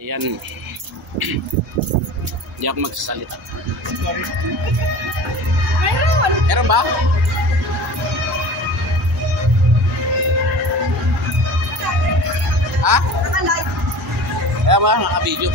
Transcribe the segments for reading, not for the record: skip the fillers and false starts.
Ayan. Hindi ako magsasalita. Meron ba? Ha? Kaya ba? Naka-video.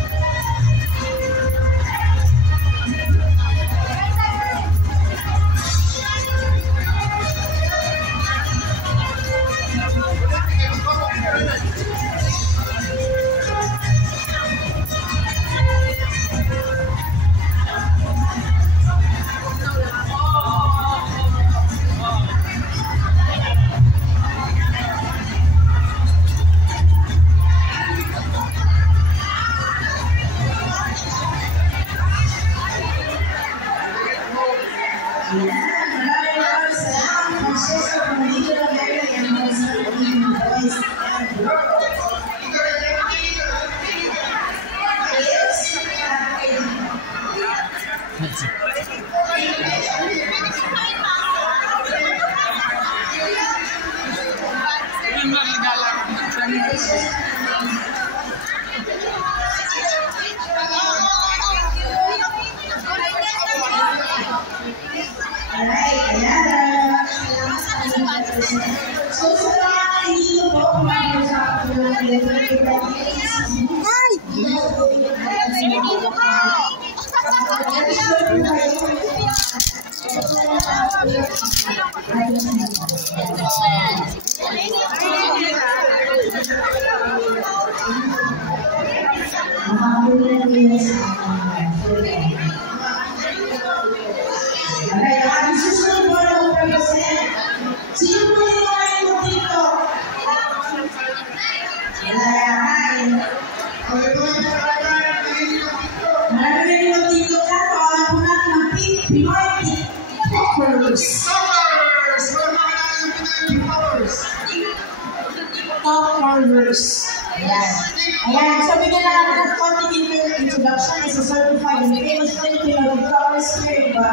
Ayan, so bigyan na natin ng konting introduction as a certified and famous Filipino guitarist here in the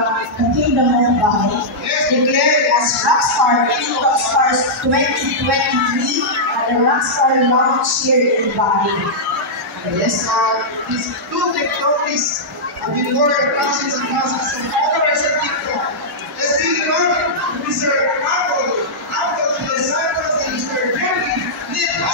Kingdom of God, declared as Rockstar in Rockstars 2023 at the Rockstar launch here in Bali. Yes, these two victories have been worth thousands and thousands of followers on TikTok. Let's be honored to Mr. Apple to the disciples and Mr. Jerry Nino.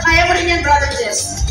Kaya mo rin yan, Brother Jess.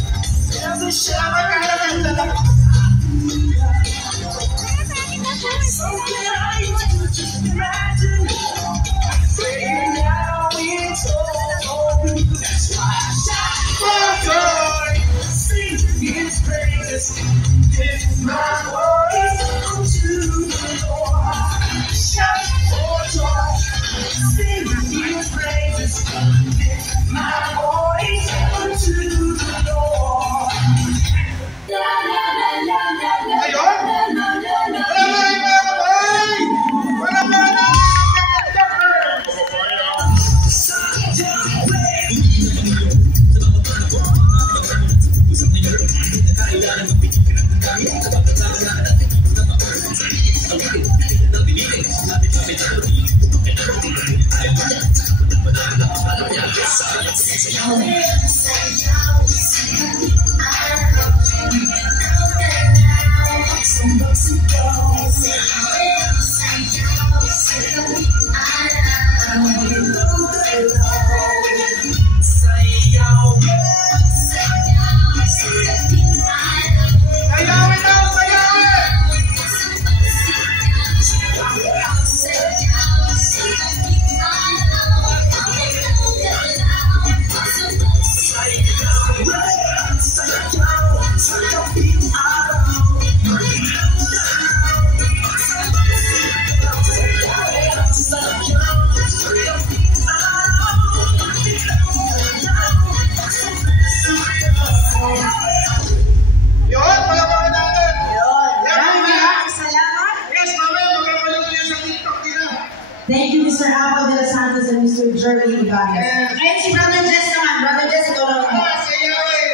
Thank you, Mr. Alba de los Santos and Mr. Jerry Ibanez. Ayun si Brother Jess naman. Brother Jess, ikaw naman. Sa Yahweh.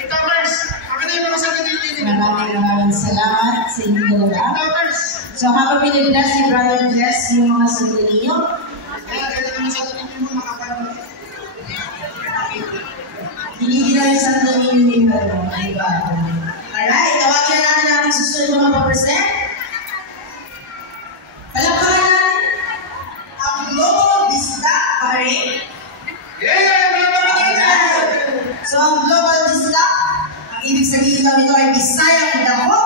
Ika-verse. Ako na yung mga sagot dito. Maraming salamat sa inyo dalawa. So, habang pinag-bless si Brother Jess yung mga sagot ninyo. Kaya naman sagot dito mo makapanood. Hindi na yung sagot ninyo yung iba. Alright, tawagin na natin ang susunod na mapapresent. Palakpakan natin ang Global Bisda Pare. So, ang Global Bisda, ang ibig sabihin namin ito ay Bisayang Dako.